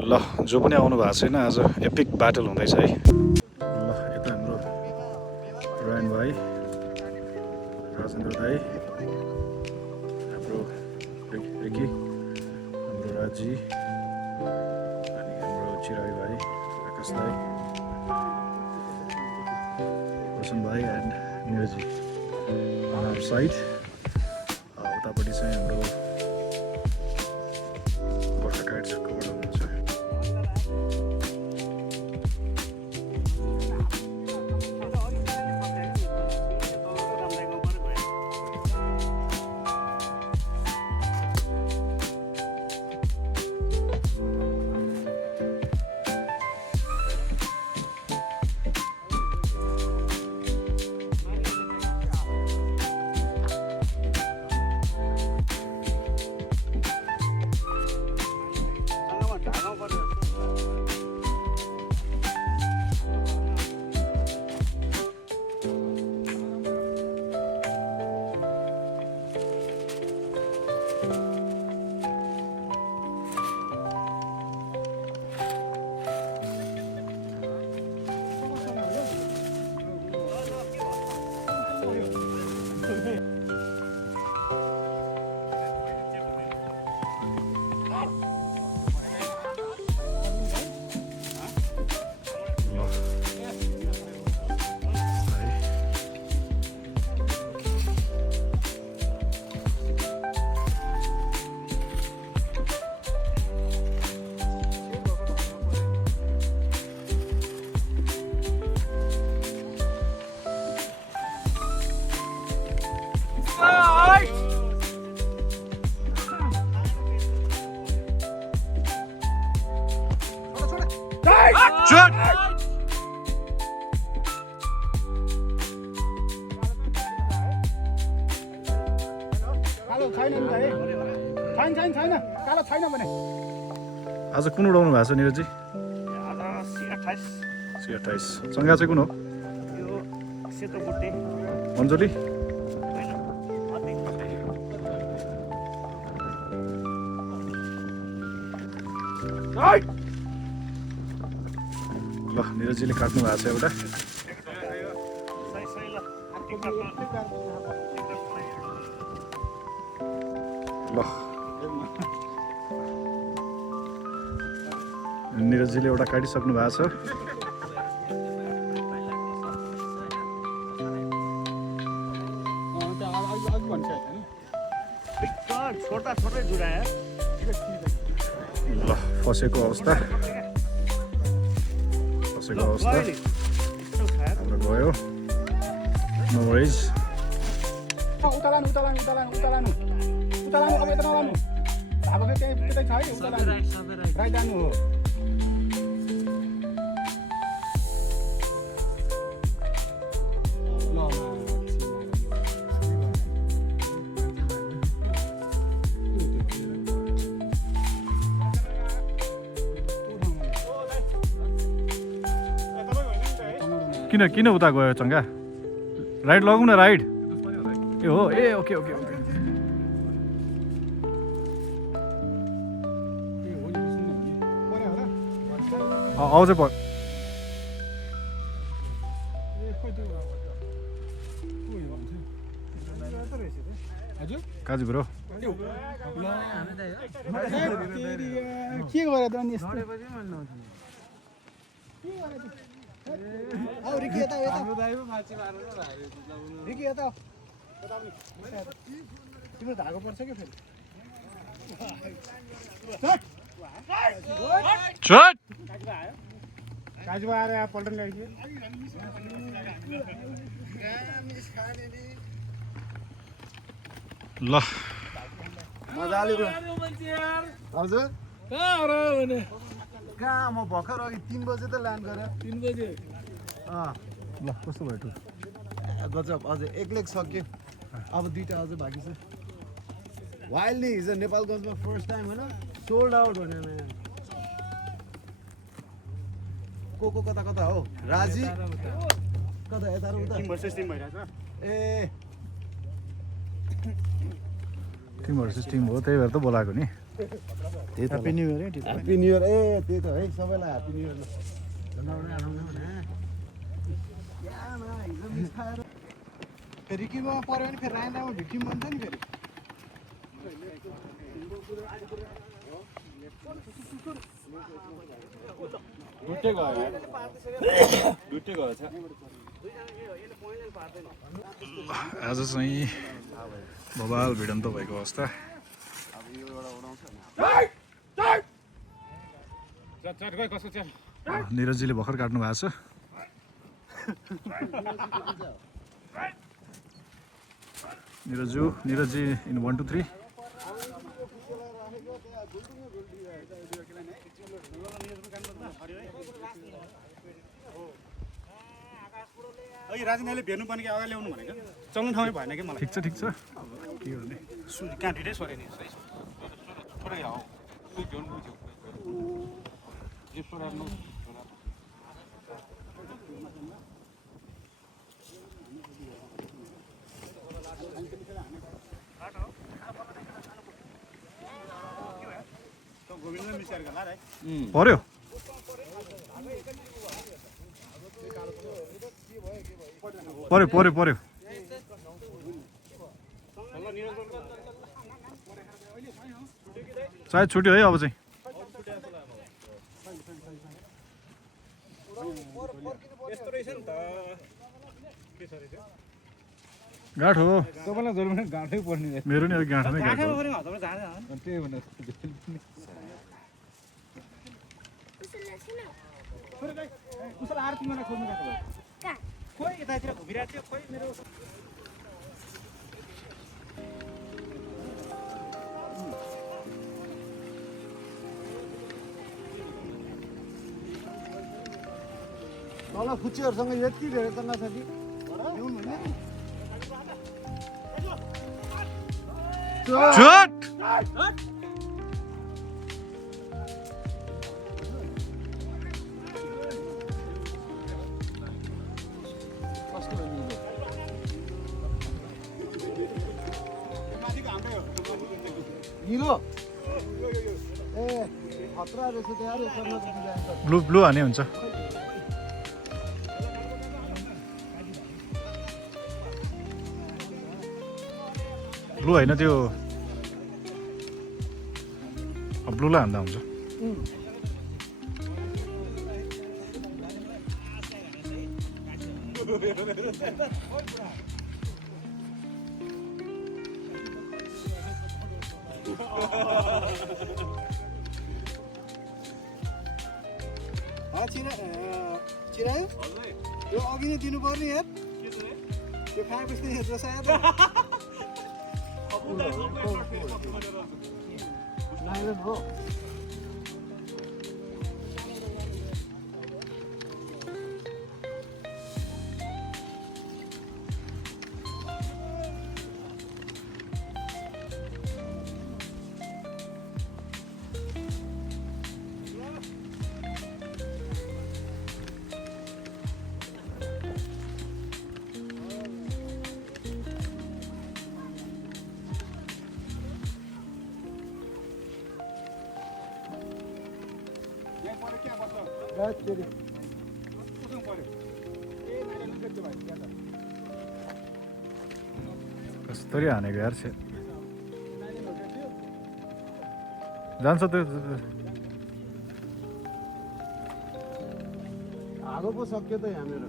ल जो पनि आउनु भएको छैन आज एपिक ब्याटल हुँदैछ है। ल यता हाम्रो रायन भाइ, राजेन्द्र दाई, हाम्रो रिकी, हाम्रो राजी, अनि हाम्रो चिराई भाइ, आकाश दाई, रोशन भाइ एन्ड निरजी अन आवर साइड। उतापट्टि चाहिँ हाम्रो गोर्खा गाइड्सकोबाट हुनुहुन्छ। आज कुन उडाउनु भएको छ निरजी? C28। सँगा चाहिँ कुन हो? मन्जुली? ल निरजीले काट्नु भएको छ एउटा। ल निरजीले एउटा काटिसक्नु भएको छ। ल फसेको अवस्था हाम्रो गयो। No worries. किन उता गयो चङ्गा? राइड लगौँ न, राइड ए हो। ए ओके ओके ओके। आउँछ प काजु ब्रो के गरे त नि यस्तो? आउ रिकी यता हाम्रो दाइबो माछी मारेर भारे लाउनु। रिकी यता तिम्रो धागो पर्छ के फेरि? छट काजु आएर पल्टन ल्याइदियो। ल मजाले हजुर कहाँ हो र भने? कहाँ म भर्खर अघि 3 बजे त ल्यान्ड गरेँ। 3 बजे? ल कस्तो भयो टुर? गजब। अझ एक लेग सक्यो, अब 2टा अझ बाँकी छ। वाइल्डली हिजो नेपालगञ्जमा फर्स्ट टाइम होइन, सोल्ड आउट भने नयाँ। को कता कता हो? राजी कता यता र उता? टिम भर्सेस टिम भइरहेछ। ए टिम भर्सेस टिम हो, त्यही भएर त बोलाएको नि। त्यही त ह्याप्पी न्यू इयर है ह्याप्पी न्यू इयर ए त्यही त है सबैलाई ह्याप्पी न्यू इयर फेरि के भयो पऱ्यो भने फेरि रायदामा भिक्टिम बन्छ नि फेरि डुट्टै गयो छ आज चाहिँ बबाल भिडन्त भएको अवस्था निरजीले भर्खर काट्नु भएको छ निरजी इन 1 2 3 राजेन्द्रले भेट्नु पर्ने कि अगाडि ल्याउनु भनेको चल्ने ठाउँमै भएन कि मलाई ठिक छ के गर्ने कहाँ ढिटै सरे नि थोरै हो गोविन्द मिसार गला है पर्यो पर्यो सायद छुट्यो है अब चाहिँ गाँठ हो तपाईँलाई जरुर गाँठै पर्ने मेरो नि अलिक गाँठमै गाँठ हो त्यही भनेर कुशल आएर तिमीलाई खोज्नु गएको खोइ यतातिर घुमिरहेको थियो खोइ मेरो तल फुच्चीहरूसँग यति धेरै त नछ कि चट निलो ए खतरा रहेछ त यार यसमा ब्लू हाने हुन्छ ब्लू होइन त्यो ब्लूलाई हान्दा हुन्छ चिरायो यो अघि नै दिनु पर्ने यार त्यो खाएपछि जसायो नाइलन हो कसरी हानेको यार जान्छ त्यो आगो पो सक्यो त यहाँ मेरो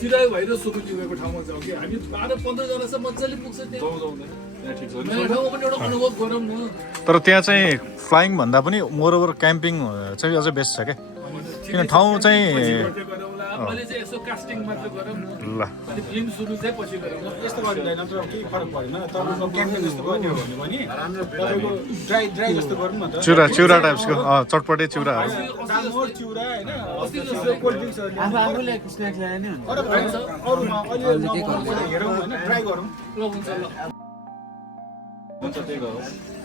चिरायो भएर सोकुटी गएको ठाउँमा जाउँ कि हामी 12-15 जनासम्म मजाले पुग्छ त्यहाँ नयाँ ठाउँमा पनि एउटा अनुभव गरौँ न तर त्यहाँ चाहिँ फ्लाइङ भन्दा पनि मोरओभर क्याम्पिङ चाहिँ अझै बेस्ट छ क्या किन ठाउँ चाहिँ गरौँला अहिले चाहिँ यसो कास्टिङ मात्र गरौँ न ल अनि फिल्म सुरु चाहिँ पछि गरौँ यस्तो गरिँदैन तर केही फरक परेन तपाईँको क्याम्पिङ जस्तो गर्ने हो भने तपाईँको ड्राई जस्तो गरौँ न त चिउरा टाइप्सको चटपटे चिउराहरू दामोर चिउरा होइन अस्ति जस्तो कोल्ड ड्रिङ्क्सहरू आफूले स्न्याक्स ल्यायो नि अरूमा अहिले हेरौँ होइन ट्राई गरौँ ल हुन्छ ल हुन्छ त्यही गरौँ